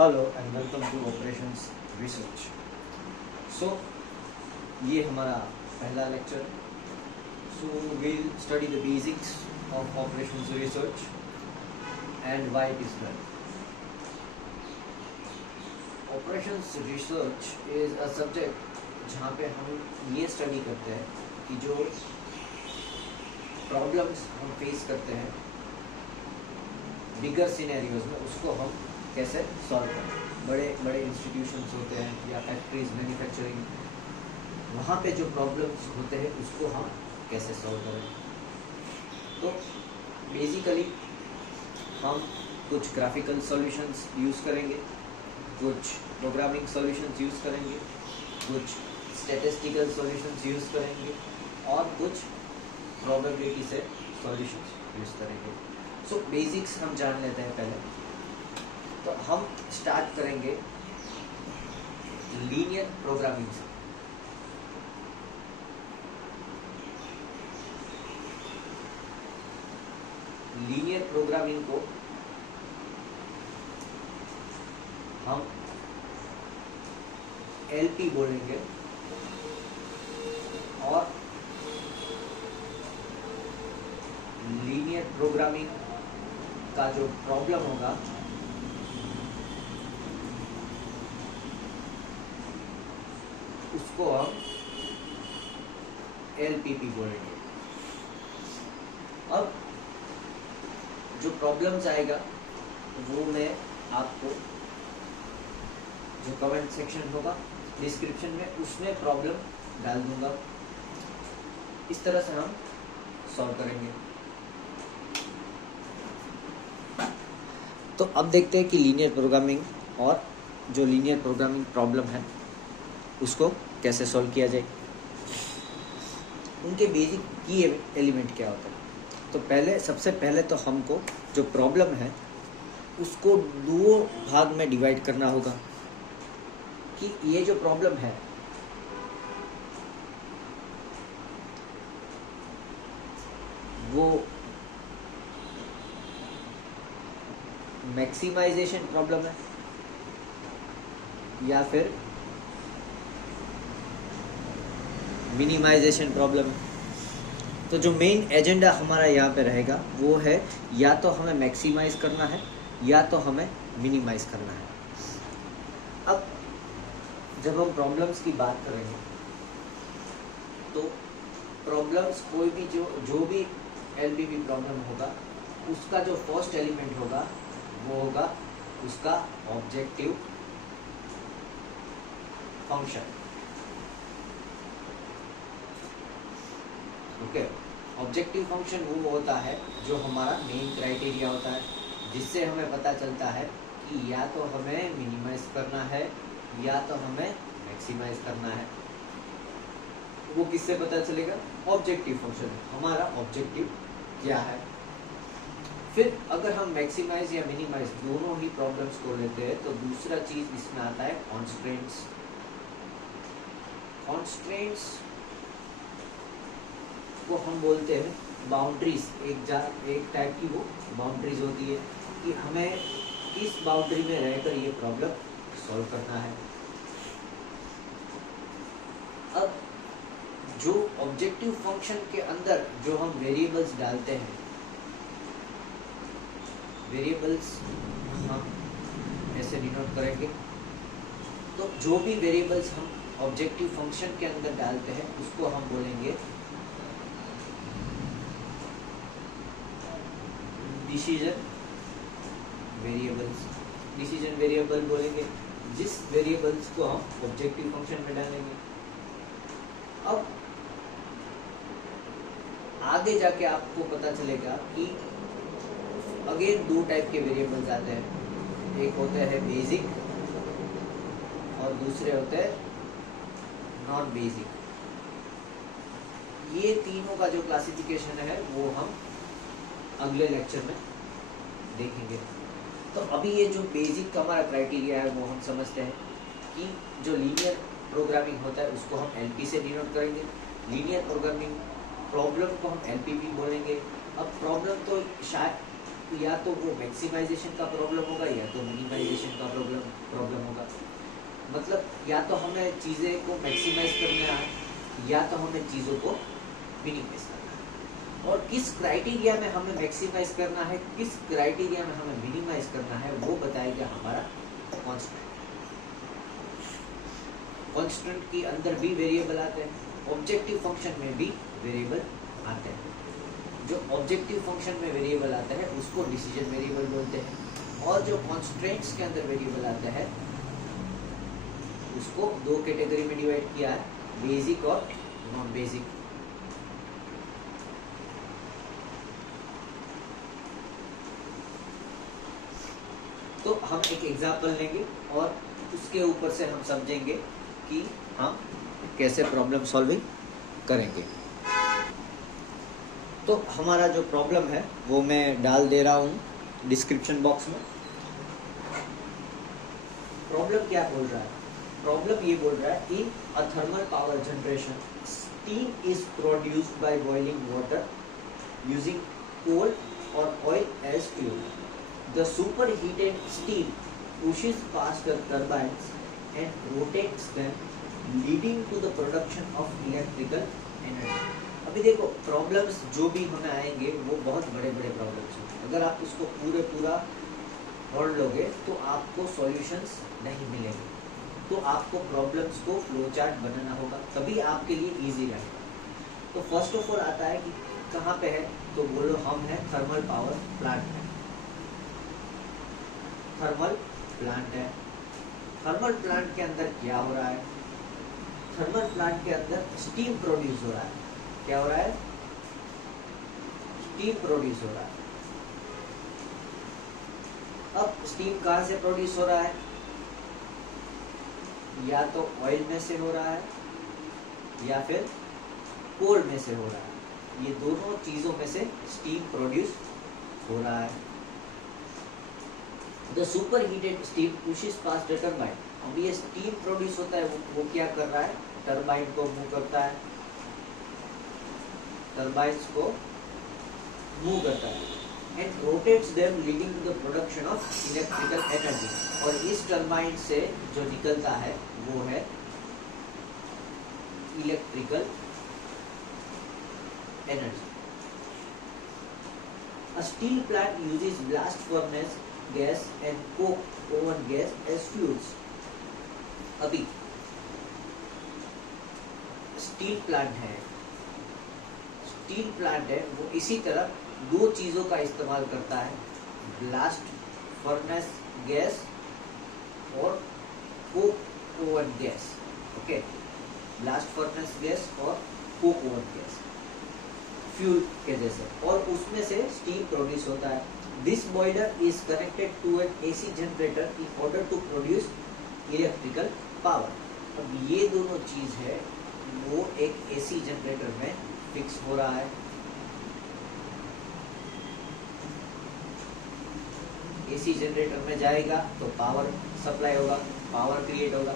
Hello and welcome to operations research. So ये हमारा पहला लेक्चर है। So we'll study the basics of operations research and why it is done. Operations research is a subject जहाँ पे हम ये study करते हैं कि जो प्रॉब्लम्स हम फेस करते हैं बिगर सिनेरियोज में उसको हम कैसे सॉल्व करें। बड़े बड़े इंस्टीट्यूशंस होते हैं या फैक्ट्रीज, मैन्युफैक्चरिंग, वहाँ पे जो प्रॉब्लम्स होते हैं उसको हम कैसे सॉल्व करें। तो बेसिकली हम कुछ ग्राफिकल सॉल्यूशंस यूज़ करेंगे, कुछ प्रोग्रामिंग सॉल्यूशंस यूज़ करेंगे, कुछ स्टैटिस्टिकल सॉल्यूशंस यूज़ करेंगे और कुछ प्रोबेबिलिटी से सॉल्यूशंस यूज़ करेंगे। सो बेसिक्स हम जान लेते हैं पहले। तो हम स्टार्ट करेंगे लीनियर प्रोग्रामिंग से। लीनियर प्रोग्रामिंग को हम एलपी बोलेंगे और लीनियर प्रोग्रामिंग का जो प्रॉब्लम होगा उसको हम एलपीपी बोलेंगे। अब जो प्रॉब्लम्स आएगा वो मैं आपको जो कमेंट सेक्शन होगा डिस्क्रिप्शन में उसमें प्रॉब्लम डाल दूंगा। इस तरह से हम सॉल्व करेंगे। तो अब देखते हैं कि लीनियर प्रोग्रामिंग और जो लीनियर प्रोग्रामिंग प्रॉब्लम है उसको कैसे सॉल्व किया जाए। उनके बेसिक की एलिमेंट क्या होता है। तो सबसे पहले तो हमको जो प्रॉब्लम है उसको दो भाग में डिवाइड करना होगा कि ये जो प्रॉब्लम है वो मैक्सिमाइजेशन प्रॉब्लम है या फिर मिनिमाइजेशन प्रॉब्लम है। तो जो मेन एजेंडा हमारा यहाँ पे रहेगा वो है या तो हमें मैक्सिमाइज करना है या तो हमें मिनिमाइज करना है। अब जब हम प्रॉब्लम्स की बात करेंगे तो प्रॉब्लम्स कोई भी जो भी एलपीपी प्रॉब्लम होगा उसका जो फर्स्ट एलिमेंट होगा वो होगा उसका objective function. Okay, objective function वो होता है जो हमारा मेन क्राइटेरिया होता है, जिससे हमें पता चलता है कि या तो हमें मिनिमाइज करना है या तो हमें मैक्सिमाइज करना है। वो किससे पता चलेगा? ऑब्जेक्टिव फंक्शन, हमारा ऑब्जेक्टिव क्या है। फिर अगर हम मैक्सिमाइज या मिनिमाइज दोनों ही प्रॉब्लम्स को लेते हैं तो दूसरा चीज इसमें आता है कॉन्स्ट्रेंट्स। कॉन्स्ट्रेंट्स को हम बोलते हैं बाउंड्रीज। एक टाइप की वो बाउंड्रीज होती है कि हमें किस बाउंड्री में रहकर ये प्रॉब्लम सॉल्व करना है। अब जो ऑब्जेक्टिव फंक्शन के अंदर जो हम वेरिएबल्स डालते हैं, वेरिएबल्स हम ऐसे डिनोट करेंगे। तो जो भी वेरिएबल्स हम ऑब्जेक्टिव फंक्शन के अंदर डालते हैं उसको हम बोलेंगे डिसीजन वेरिएबल्स। डिसीजन वेरिएबल बोलेंगे जिस वेरिएबल्स को हम ऑब्जेक्टिव फंक्शन में डालेंगे। अब आगे जाके आपको पता चलेगा कि अगेन दो टाइप के वेरिएबल्स आते हैं, एक होते हैं बेसिक और दूसरे होते हैं नॉन बेसिक। ये तीनों का जो क्लासिफिकेशन है वो हम अगले लेक्चर में देखेंगे। तो अभी ये जो बेसिक का हमारा क्राइटेरिया है वो हम समझते हैं कि जो लीनियर प्रोग्रामिंग होता है उसको हम एलपी से डिनोट करेंगे। लीनियर प्रोग्रामिंग प्रॉब्लम को हम एलपीपी बोलेंगे। अब प्रॉब्लम तो शायद तो या तो वो मैक्सिमाइजेशन का प्रॉब्लम होगा या तो मिनिमाइजेशन का प्रॉब्लम होगा। मतलब या तो हमें चीज़ें को मैक्सिमाइज करना है या तो हमें चीज़ों को मिनिमाइज करना है। और किस क्राइटेरिया में हमें मैक्सिमाइज करना है, किस क्राइटेरिया में हमें मिनिमाइज करना है, वो बताएगा हमारा कांस्टेंट। कांस्टेंट के अंदर भी वेरिएबल आते हैं, ऑब्जेक्टिव फंक्शन में भी वेरिएबल आते हैं। जो ऑब्जेक्टिव फंक्शन में वेरिएबल आता है उसको डिसीजन वेरिएबल बोलते हैं, और जो कॉन्स्ट्रेंट्स के अंदर वेरिएबल आता है उसको दो कैटेगरी में डिवाइड किया है, बेसिक और नॉन बेसिक। तो हम एक एग्जांपल लेंगे और उसके ऊपर से हम समझेंगे कि हम कैसे प्रॉब्लम सॉल्विंग करेंगे। तो हमारा जो प्रॉब्लम है वो मैं डाल दे रहा हूँ डिस्क्रिप्शन बॉक्स में। प्रॉब्लम क्या बोल रहा है? प्रॉब्लम ये बोल रहा है कि a thermal power generation steam is produced by boiling water using coal और oil as fuel. The superheated steam pushes past the turbines and rotates them, leading to the production of electrical energy. अभी देखो problems जो भी हमें आएंगे वो बहुत बड़े बड़े प्रॉब्लम्स हैं। अगर आप उसको पूरा पढ़ लोगे तो आपको सॉल्यूशंस नहीं मिलेंगे। तो आपको प्रॉब्लम्स को फ्लो चार्ट बनाना होगा, तभी आपके लिए इजी रहेगा। तो फर्स्ट ऑफ ऑल आता है कि कहाँ पे है, तो बोलो हम है थर्मल पावर प्लांट है। थर्मल प्लांट है। थर्मल प्लांट के अंदर क्या हो रहा है? थर्मल प्लांट के अंदर स्टीम प्रोड्यूस हो रहा है। क्या हो रहा है? स्टीम प्रोड्यूस हो रहा है। अब स्टीम कहाँ से प्रोड्यूस हो रहा है? या तो ऑयल में से हो रहा है या फिर कोल में से हो रहा है। ये दोनों चीजों में से स्टीम प्रोड्यूस हो रहा है। The superheated steam pushes past the turbine. अब ये स्टीम प्रोड्यूस होता है, वो क्या कर रहा है? टरबाइन को मूव करता है, टरबाइन्स को मूव करता है and rotates them leading to the production of electrical energy. और इस टरबाइन से जो निकलता है वो है electrical energy. A steel plant uses blast furnace gas and coke oven gas as fuels. अभी स्टील प्लांट है, स्टील प्लांट है वो इसी तरह दो चीजों का इस्तेमाल करता है, ब्लास्ट फर्नेस गैस और coke oven gas. Okay, blast furnace gas और कोक ओवन गैस फ्यूल के जैसे, और उसमें से स्टीम प्रोड्यूस होता है। This boiler is connected to an AC generator in order to produce electrical power. अब ये दोनों चीज है वो एक AC जनरेटर में फिक्स हो रहा है। AC जनरेटर में जाएगा तो पावर सप्लाई होगा, पावर क्रिएट होगा,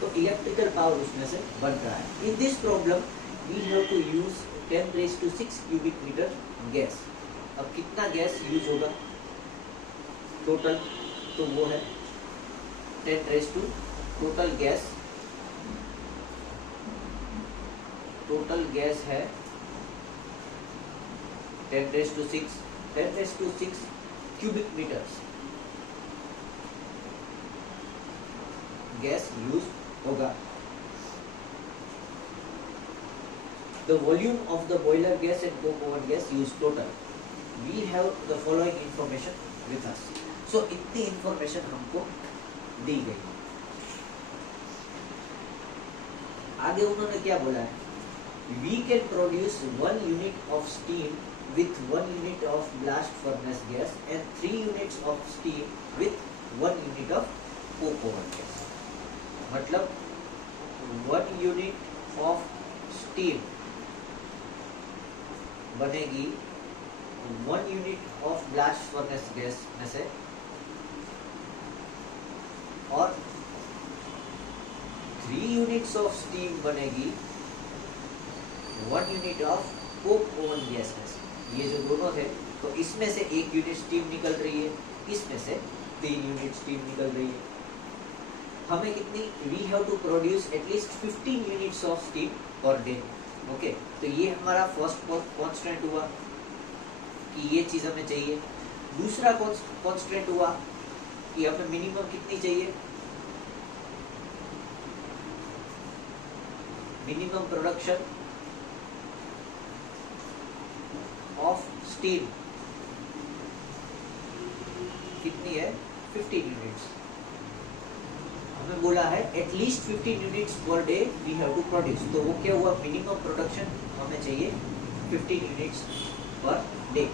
तो इलेक्ट्रिकल पावर उसमें से बन रहा है। In this problem we have to use 10⁻⁶ cubic metre gas. अब कितना गैस यूज होगा टोटल? तो वो है 10 टोटल गैस, टोटल गैस है 10⁶ क्यूबिक मीटर्स गैस यूज होगा। The volume of the boiler gas and coke oven gas used total. We have the following information with us. So इतनी information हमको दी गई। आगे उन्होंने क्या बोला है? We can produce 1 unit of steam with 1 unit of blast furnace gas and 3 units of steam with 1 unit of coke oven gas. मतलब 1 unit of steam बनेगी 1 unit of blast furnace gas में से और 3 यूनिट्स ऑफ स्टीम बनेगी 1 unit of coke oven gas में से। ये जो दोनों थे तो इसमें से 1 यूनिट स्टीम निकल रही है, इसमें से 3 यूनिट स्टीम निकल रही है। हमें कितनी, we have to produce at least 15 units of steam per day. Okay, तो ये हमारा फर्स्ट कांस्टेंट हुआ कि ये चीज हमें चाहिए। दूसरा कांस्टेंट हुआ कि हमें मिनिमम कितनी चाहिए, मिनिमम प्रोडक्शन ऑफ स्टीम कितनी है, 15 यूनिट्स। हमें बोला है at least 15 units per day we have to produce, तो वो क्या हुआ, मिनिमम प्रोडक्शन हमें चाहिए 15 units per day.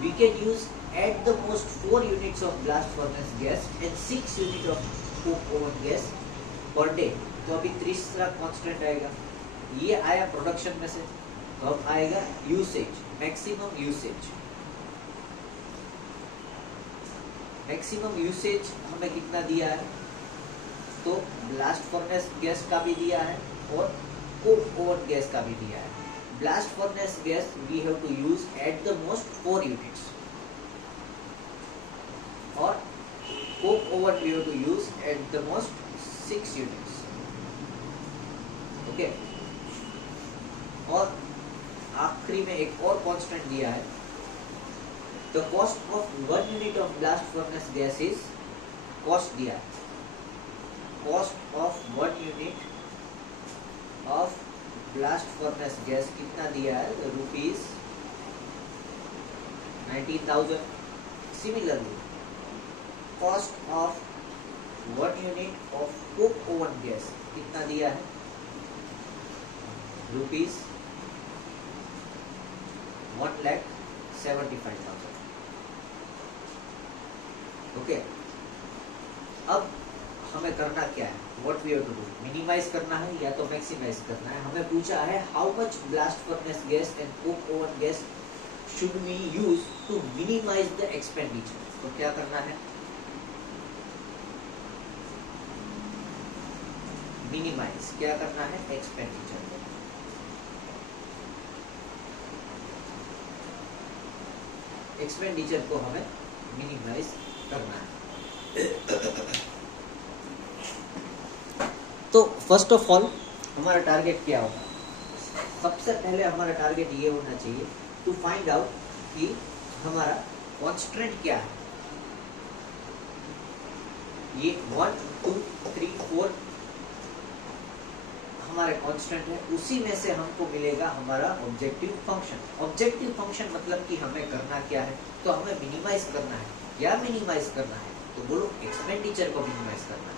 We can use at the most 4 units of blast furnace gas and 6 unit of coke oven gas per day. तो अभी तीसरा constant आएगा, ये आया प्रोडक्शन में से, तो अब आएगा usage, maximum usage. Maximum usage हमें कितना दिया है, तो ब्लास्ट फर्नेस गैस का भी दिया है और कोक ओवन गैस का भी दिया है। Blast furnace gas we have to use at the most 4 units और coke oven we have to use at the most 6 units. Okay, और आखिरी में एक और कांस्टेंट दिया है, the cost of 1 unit of blast furnace gas is, cost दिया है, cost of 1 unit of blast furnace gas कितना दिया है, rupees 19,000। Similarly cost of 1 unit of coke oven gas कितना दिया है, रुपीज 1,75,000। ओके, अब हमें करना क्या है, what we have to do, minimise करना है या तो मैक्सिमाइज करना है। हमें पूछा है how much blast furnace gas and coke oven gas should we use to minimise the expenditure. तो क्या करना है, मिनिमाइज, क्या करना है, एक्सपेंडिचर। एक्सपेंडिचर को हमें मिनिमाइज करना है। तो फर्स्ट ऑफ ऑल हमारा टारगेट क्या होगा, सबसे पहले हमारा टारगेट ये होना चाहिए टू फाइंड आउट कि हमारा कांस्टेंट क्या है। ये 1, 2, 3, 4 हमारे कांस्टेंट है, उसी में से हमको मिलेगा हमारा ऑब्जेक्टिव फंक्शन। ऑब्जेक्टिव फंक्शन मतलब कि हमें करना क्या है, तो हमें मिनिमाइज करना है या मिनिमाइज करना है, तो बोलो एक्सपेंडिचर को मिनिमाइज करना है।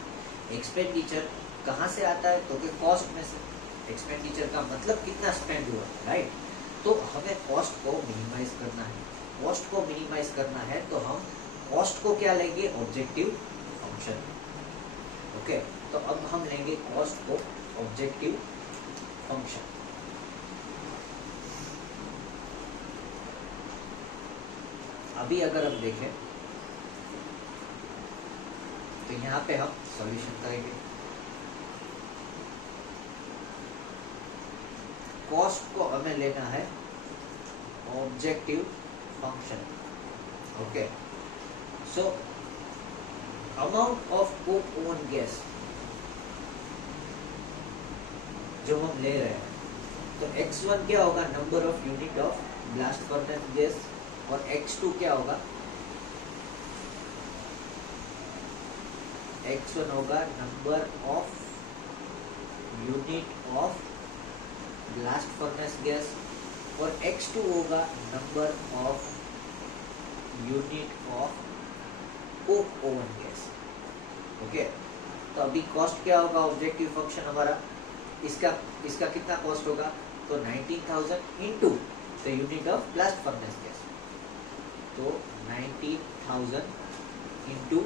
एक्सपेंडिचर कहाँ से आता है, तो कि कॉस्ट में से। एक्सपेंडिचर का मतलब कितना स्पेंड हुआ, राइट। तो हमें कॉस्ट को मिनिमाइज करना है। कॉस्ट को मिनिमाइज करना है तो हम कॉस्ट को क्या लेंगे, ऑब्जेक्टिव फंक्शन। ओके, तो अब हम लेंगे कॉस्ट को ऑब्जेक्टिव फंक्शन। अभी अगर हम देखें तो यहाँ पे हम सॉल्यूशन करेंगे। कॉस्ट को हमें लेना है objective function. Okay, so amount of coke oven gas जो हम ले रहे हैं, तो x1 क्या होगा, number of unit of blast furnace gas, और x2 क्या होगा, x1 होगा number of unit of blast furnace gas, और x2 होगा number of unit of coke oven gas. Okay, तो अभी कॉस्ट क्या होगा, ऑब्जेक्टिव फंक्शन हमारा, इसका कितना कॉस्ट होगा, तो 19,000 into the unit of blast furnace gas, तो 19,000 into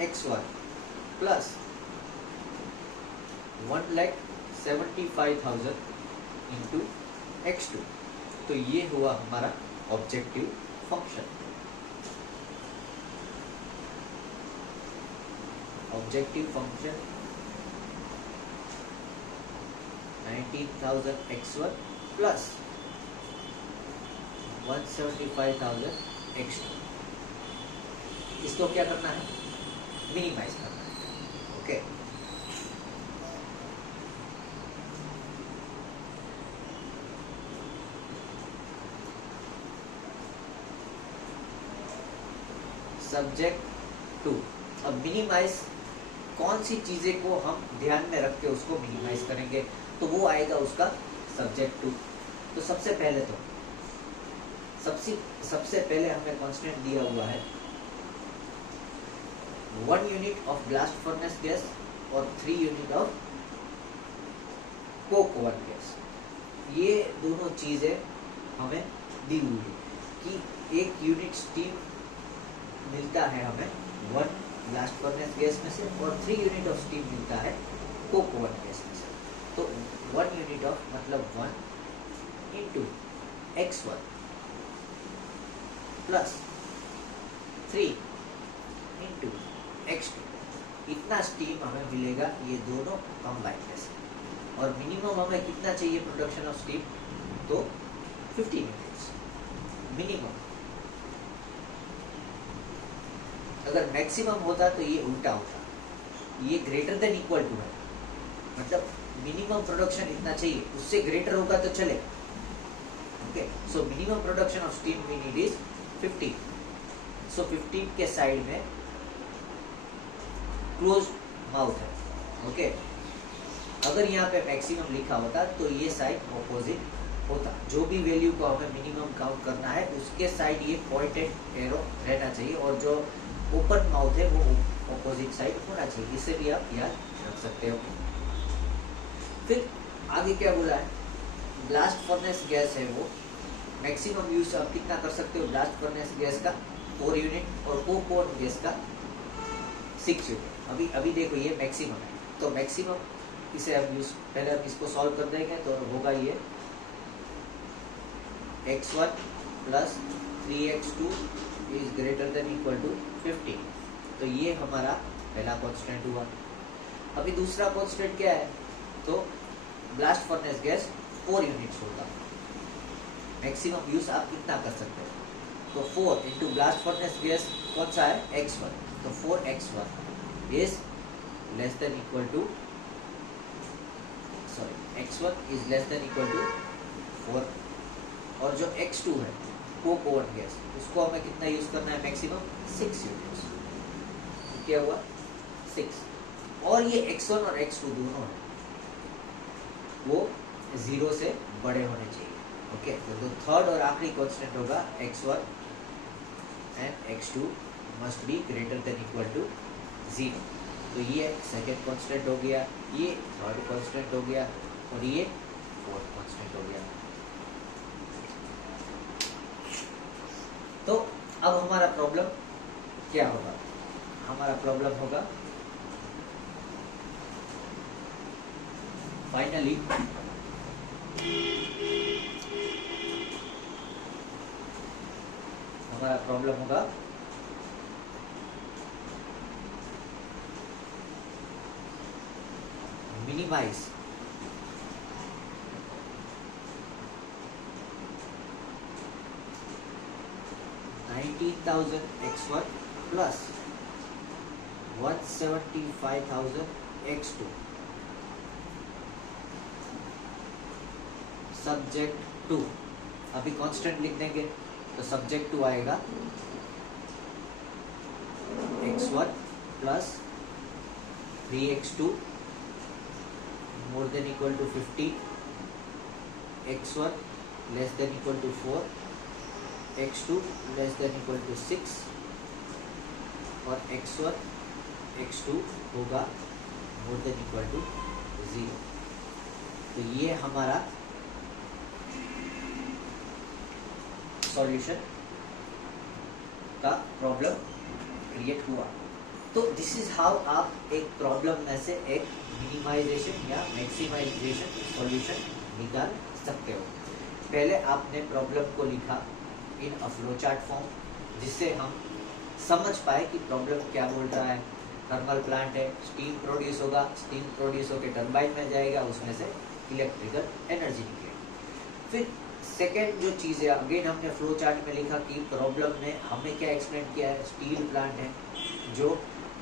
x1 plus 1,75,000 into x2, तो ये हुआ हमारा objective function. Objective function 19,000 x1 plus 175,000 extra. इसको क्या करना है, मिनिमाइज करना है। Okay, subject to. अब मिनिमाइज कौन सी चीजें को हम ध्यान में रख के उसको मिनिमाइज करेंगे, तो वो आएगा उसका सब्जेक्ट टू। तो सबसे पहले हमें कांस्टेंट दिया हुआ है 1 unit of blast furnace gas और 3 unit of coke oven gas. ये दोनों चीजें हमें दी हुई है कि 1 यूनिट स्टीम मिलता है हमें 1 ब्लास्ट फर्नेस गैस में से और 3 यूनिट ऑफ स्टीम मिलता है कोक ओवन गैस में से। तो 1 यूनिट ऑफ मतलब 1 into x1 plus 3 into x2, इतना स्टीम हमें मिलेगा ये दोनों कंबाइन से। और मिनिमम हमें कितना चाहिए प्रोडक्शन ऑफ स्टीम, तो 50 यूनिट्स मिनिमम। अगर मैक्सिमम होता तो ये उल्टा होता, ये ग्रेटर देन इक्वल टू है, मतलब मिनिमम प्रोडक्शन इतना चाहिए, उससे ग्रेटर होगा तो चले। Okay, so minimum production of steam we need is 15। So 15 के साइड में क्लोज माउथ है। ओके, अगर यहाँ पे मैक्सिमम लिखा होता तो ये साइड ऑपोजिट होता। जो भी वैल्यू को हमें मिनिमम काउंट करना है उसके साइड ये पॉइंटेड एरो रहना चाहिए और जो ओपन माउथ है वो ऑपोजिट साइड होना चाहिए। इसे भी आप याद रख सकते हो। फिर आगे क्या बोला है, ब्लास्ट फर्नेस गैस है वो मैक्सिमम यूज आप कितना कर सकते हो ब्लास्ट फर्नेस गैस का 4 यूनिट और कोक ओवन गैस का 6 यूनिट। अभी देखो ये मैक्सिमम है, तो मैक्सिमम इसे हम यूज, पहले हम इसको सॉल्व कर देंगे तो होगा ये x1 plus 3x2 is greater than equal to 50। तो ये हमारा पहला कांस्टेंट हुआ। अभी दूसरा कांस्टेंट क्या है, तो ब्लास्ट फर्नेस गैस 4 यूनिट्स होगा। मैक्सिमम यूज आप कितना कर सकते हो, तो 4 इंटू ब्लास्ट फर्नेस गैस कौन सा है x1, तो 4x1 is less than equal to x1 is less than equal to 4। और जो x2 है कोक ओवन गैस, उसको हमें कितना यूज करना है मैक्सिमम 6 यूनिट्स। क्या हुआ 6। और ये x1 और x2 दोनों है वो 0 से बड़े होने चाहिए। ओके, तो थर्ड और आखिरी कांस्टेंट होगा x1 and x2 must be greater than equal to 0। तो ये सेकेंड कांस्टेंट हो गया, ये थर्ड कांस्टेंट हो गया और ये फोर्थ कांस्टेंट हो गया। तो अब हमारा प्रॉब्लम क्या होगा, हमारा प्रॉब्लम होगा फाइनली हमारा प्रॉब्लम होगा minimise $19,000 x1 plus 175,000 x2 subject 2। अभी कांस्टेंट लिख देंगे तो सब्जेक्ट 2 आएगा x1 plus 3x2 more than equal to 50, x1 less than equal to 4, x2 less than equal to 6 और x1 x2 होगा मोर देन इक्वल टू 0। तो ये हमारा सॉल्यूशन का प्रॉब्लम क्रिएट हुआ। तो दिस इज हाउ आप एक प्रॉब्लम में से एक मिनिमाइजेशन या मैक्सिमाइजेशन सॉल्यूशन निकाल सकते हो। पहले आपने प्रॉब्लम को लिखा इन अ फ्लो चार्ट फॉर्म, जिससे हम समझ पाए कि प्रॉब्लम क्या बोल रहा है। थर्मल प्लांट है, स्टीम प्रोड्यूस होगा, स्टीम प्रोड्यूस होकर टर्बाइन में जाएगा, उसमें से इलेक्ट्रिकल एनर्जी निकलेगी। फिर सेकेंड जो चीज़ है, अगेन हमने फ्लो चार्ट में लिखा कि प्रॉब्लम में हमें क्या एक्सप्लेन किया है, स्टील प्लांट है जो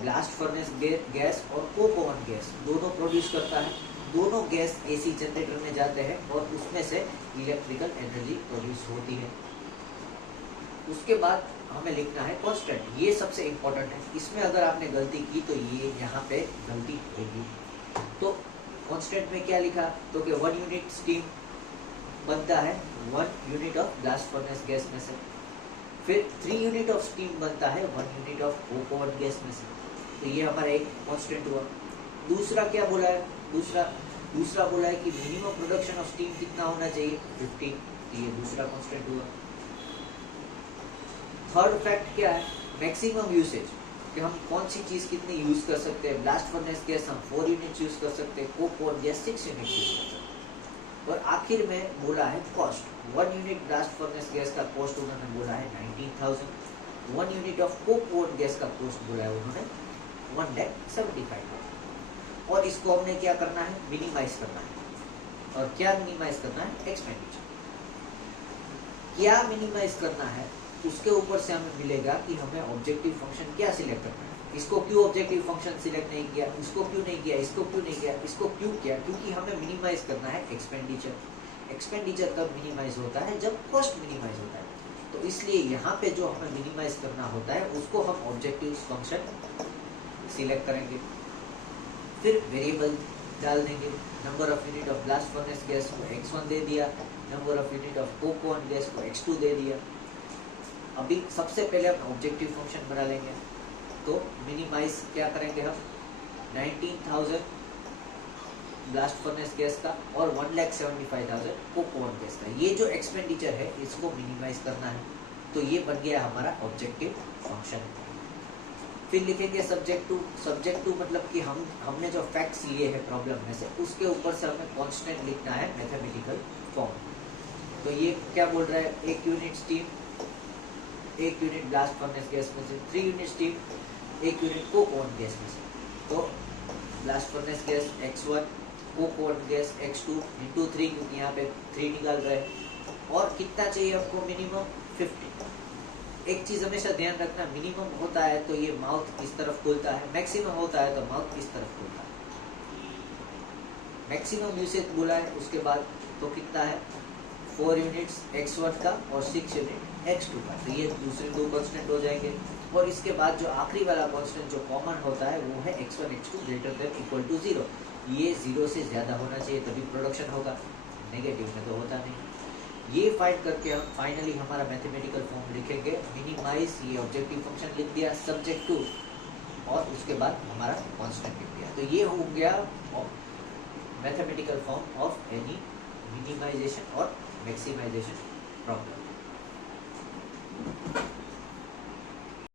ब्लास्ट फर्नेस गैस और कोक ओवन गैस दोनों प्रोड्यूस करता है। दोनों गैस एसी जनरेटर में जाते हैं और उसमें से इलेक्ट्रिकल एनर्जी प्रोड्यूस होती है। उसके बाद हमें लिखना है कांस्टेंट, ये सबसे इम्पोर्टेंट है। इसमें अगर आपने गलती की तो ये यहाँ पे गलती होगी। तो कांस्टेंट में क्या लिखा, तो कि 1 यूनिट स्टीम बनता है 1 unit of blast furnace gas में से, फिर 3 यूनिट ऑफ स्टीम बनता है 1 unit of coke oven gas में से। तो ये हमारा एक कांस्टेंट हुआ। दूसरा क्या बोला है, दूसरा बोला है कि मिनिमम प्रोडक्शन ऑफ स्टीम कितना होना चाहिए, 15। तो ये दूसरा कांस्टेंट हुआ। थर्ड फैक्ट क्या है, मैक्सिमम यूसेज, कि हम कौन सी चीज कितनी यूज कर सकते हैं। ब्लास्ट फर्नेस गैस हम 4 यूनिट यूज कर सकते हैं, Coke oven gas 6 unit use कर सकते हैं। और आखिर में बोला है cost, 1 unit blast furnace gas का कॉस्ट उन्होंने बोला है 19,000। 1 unit of coke oven gas का कॉस्ट बोला है उन्होंने 1,75,000। और इसको हमने क्या करना है, मिनिमाइज करना है। और क्या मिनिमाइज करना है, एक्सपेंडिचर। क्या मिनिमाइज करना है, उसके ऊपर से हमें मिलेगा कि हमें ऑब्जेक्टिव फंक्शन क्या सिलेक्ट करना है। इसको क्यों ऑब्जेक्टिव फंक्शन सिलेक्ट नहीं किया, इसको क्यों नहीं किया, इसको क्यों नहीं किया, इसको क्यों किया, क्योंकि हमें मिनिमाइज करना है एक्सपेंडिचर। एक्सपेंडिचर कब मिनिमाइज होता है, जब कॉस्ट मिनिमाइज होता है। तो इसलिए यहाँ पे जो हमें मिनिमाइज करना होता है उसको हम ऑब्जेक्टिव फंक्शन सिलेक्ट करेंगे। फिर वेरिएबल डाल देंगे, number of unit of blast furnace gas को x1 दे दिया, number of unit of coke oven gas को x2 दे दिया। अभी सबसे पहले हम ऑब्जेक्टिव फंक्शन बना लेंगे। तो मिनिमाइज क्या करेंगे हम, 19,000 ब्लास्ट फर्नेस गैस का और 1,75,000 कोक ओवन गैस का। ये जो एक्सपेंडिचर है इसको मिनिमाइज करना है। तो ये बन गया हमारा ऑब्जेक्टिव फंक्शन। फिर लिखेंगे सब्जेक्ट टू मतलब कि हमने जो फैक्ट्स लिए हैं प्रॉब्लम में से, उसके ऊपर से हमें कांस्टेंट लिखना है मैथमेटिकल फॉर्म। तो ये क्या बोल रहा है, 1 unit steam 1 unit blast furnace gas में से, 3 unit steam 1 unit Coke oven gas में से। तो blast furnace gas x1, Coke oven gas x2 into 3, क्योंकि यहाँ पे 3 निकाल रहे हैं। और कितना चाहिए आपको, मिनिमम 50। एक चीज हमेशा ध्यान रखना, मिनिमम होता है तो ये माउथ इस तरफ खुलता है, मैक्सिमम होता है तो माउथ इस तरफ खुलता है। मैक्सिमम यूसेज बोला है, उसके बाद तो कितना है 4 यूनिट्स x1 का और 6 यूनिट x2 का। तो ये दूसरे दो कांस्टेंट हो जाएंगे। और इसके बाद जो आखिरी वाला कांस्टेंट जो कॉमन होता है वो है x1 x2 greater than equal to 0। ये 0 से ज्यादा होना चाहिए तभी प्रोडक्शन होगा, नेगेटिव में तो होता नहीं। ये फाइंड करके हम फाइनली हमारा मैथमेटिकल फॉर्म लिखेंगे, मिनिमाइज, ये ऑब्जेक्टिव फंक्शन लिख दिया, सब्जेक्ट टू, और उसके बाद हमारा कांस्टेंट लिख दिया। तो ये हो गया mathematical form of any minimisation और मैक्सिमाइजेशन प्रॉब्लम।